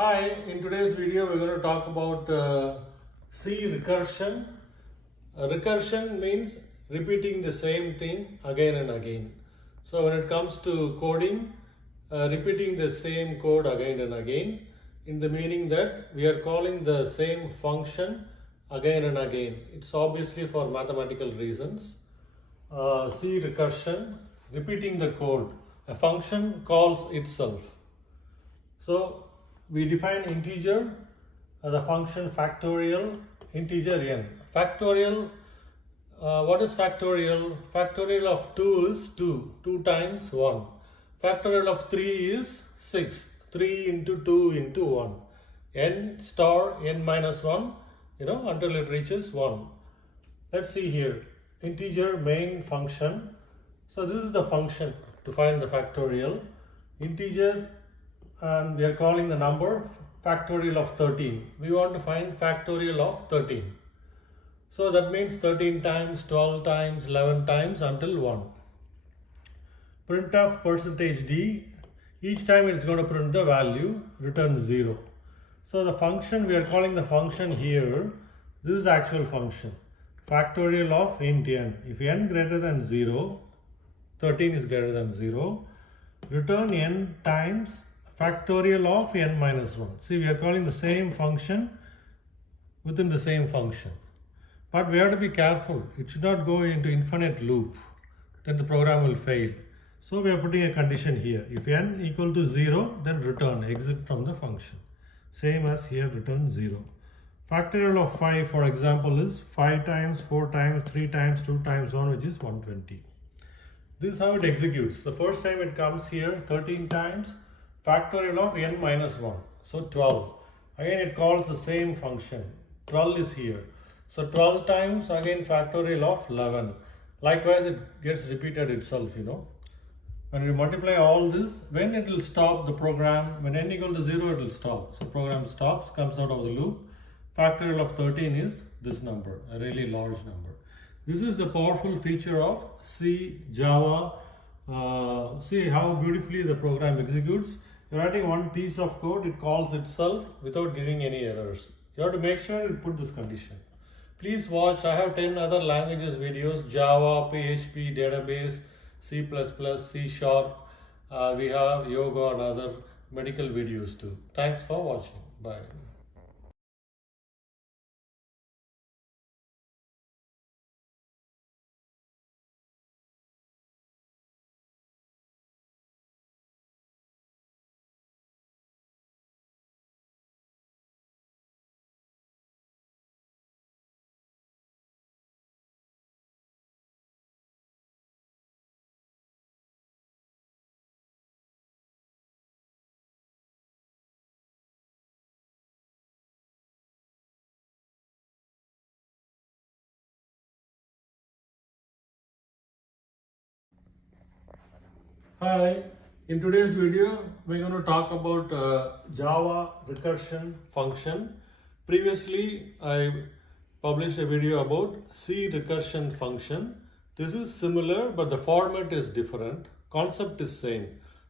Hi, in today's video we're going to talk about C recursion. Recursion means repeating the same thing again and again. So when it comes to coding, repeating the same code again and again in the meaning that we are calling the same function again and again. It's obviously for mathematical reasons. C recursion, repeating the code. A function calls itself. So we define integer as a function factorial integer n. Factorial, what is factorial? Factorial of 2 is 2, 2 times 1. Factorial of 3 is 6, 3 into 2 into 1. N star n minus 1, until it reaches 1. Let's see here, integer main function. So this is the function to find the factorial. Integer, and we are calling the number factorial of 13. We want to find factorial of 13. So that means 13 times, 12 times, 11 times until 1. Printf %d, each time it's going to print the value, return 0. So the function, we are calling the function here, this is the actual function. Factorial of int n. If n greater than 0, 13 is greater than 0, return n times factorial of n minus 1. See, we are calling the same function within the same function. But we have to be careful. It should not go into infinite loop. Then the program will fail. So we are putting a condition here. If n equal to 0, then return, exit from the function. Same as here, return 0. Factorial of 5, for example, is 5 times, 4 times, 3 times, 2 times 1, which is 120. This is how it executes. The first time it comes here 13 times, factorial of n minus 1, so 12. Again it calls the same function, 12 is here. So 12 times, again factorial of 11. Likewise it gets repeated itself, When we multiply all this, when it will stop the program, when n equal to 0 it will stop. So program stops, comes out of the loop. Factorial of 13 is this number, a really large number. This is the powerful feature of C, Java. See how beautifully the program executes. You're writing one piece of code, it calls itself without giving any errors. You have to make sure you put this condition. Please watch, I have 10 other languages videos, Java, PHP, database, C++, C#. We have yoga and other medical videos too. Thanks for watching. Bye. Hi, in today's video we're going to talk about Java recursion function. Previously I published a video about C recursion function. This is similar but the format is different. Concept is same.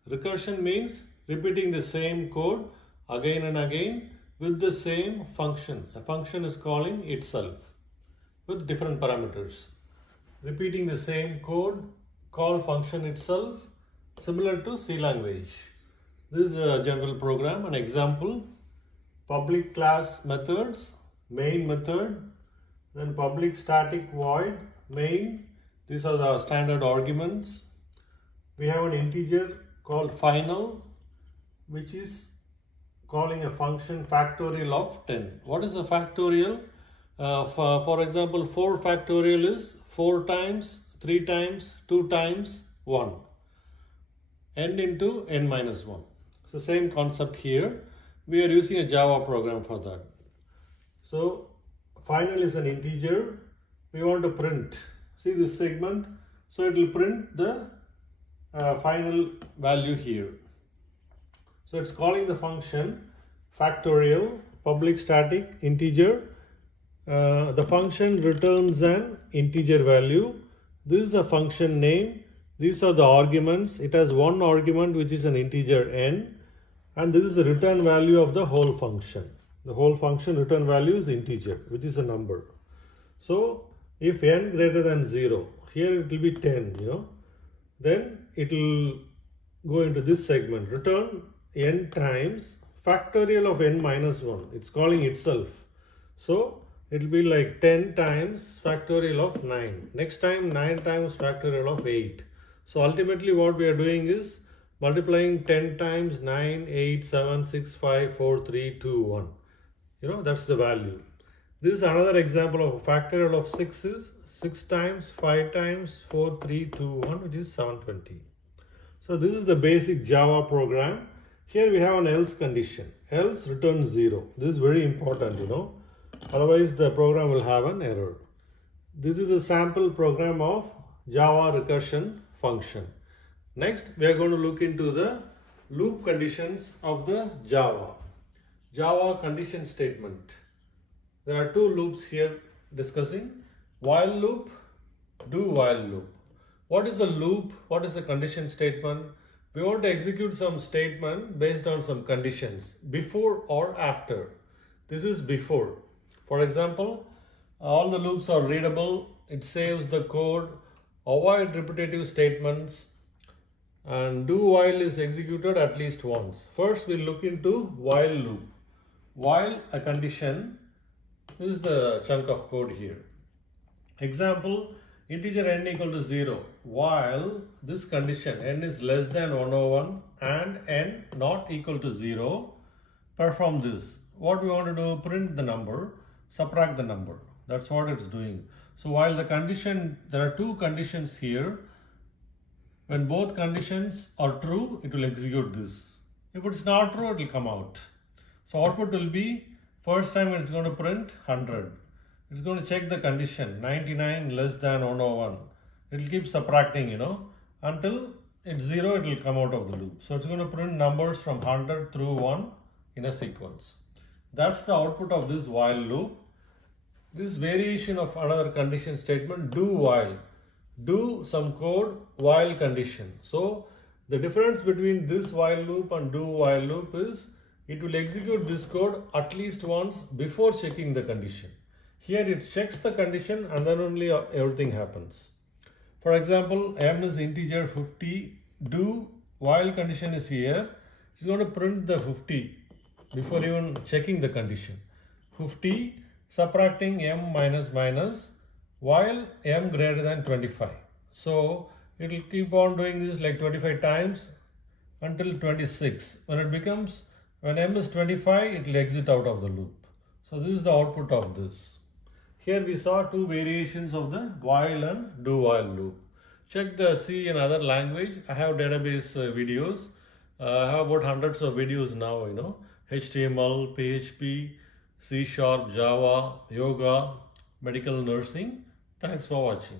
Recursion means repeating the same code again and again with the same function. A function is calling itself with different parameters. Repeating the same code, call function itself, similar to C language. This is a general program. An example, public class methods, main method, then public static void, main. These are the standard arguments. We have an integer called final, which is calling a function factorial of 10. What is a factorial? For example, 4 factorial is 4 times, 3 times, 2 times, 1. N into n minus 1. So same concept here. We are using a Java program for that. So final is an integer. We want to print. See this segment? So it will print the final value here. So it's calling the function factorial, public static integer. The function returns an integer value. This is the function name. These are the arguments. It has one argument which is an integer n, and this is the return value of the whole function. The whole function return value is integer, which is a number. So if n greater than 0, here it will be 10, then it will go into this segment, return n times factorial of n minus 1. It's calling itself. So it will be like 10 times factorial of 9. Next time 9 times factorial of 8. So ultimately what we are doing is multiplying 10 times 9, 8, 7, 6, 5, 4, 3, 2, 1. That's the value. This is another example of a factorial of 6 is 6 times 5 times 4, 3, 2, 1, which is 720. So this is the basic Java program. Here we have an else condition. Else return 0. This is very important, Otherwise the program will have an error. This is a sample program of Java recursion function. Next, we are going to look into the loop conditions of the Java condition statement. There are two loops here discussing: while loop, do while loop. What is a loop? What is a condition statement? We want to execute some statement based on some conditions, before or after. This is before. For example, all the loops are readable, it saves the code, avoid repetitive statements, and do while is executed at least once. First we'll look into while loop. While a condition, this is the chunk of code here. Example, integer n equal to 0. While this condition n is less than 101 and n not equal to 0, perform this. What we want to do, print the number, subtract the number. That's what it's doing. So while the condition, there are two conditions here. When both conditions are true, it will execute this. If it's not true, it will come out. So output will be, first time it's going to print 100. It's going to check the condition 99 less than 101. It will keep subtracting, until it's 0, it will come out of the loop. So it's going to print numbers from 100 through 1 in a sequence. That's the output of this while loop. This variation of another condition statement, do while. Do some code while condition. So the difference between this while loop and do while loop is it will execute this code at least once before checking the condition. Here it checks the condition and then only everything happens. For example, m is integer 50, do while condition is here. It's going to print the 50 before even checking the condition. 50 subtracting m minus minus while m greater than 25. So it will keep on doing this like 25 times until 26. When m is 25, it will exit out of the loop. So this is the output of this. Here we saw two variations of the while and do while loop. Check the C and other language. I have database videos. I have about hundreds of videos now, HTML, PHP, C#, Java, yoga, medical nursing. Thanks for watching.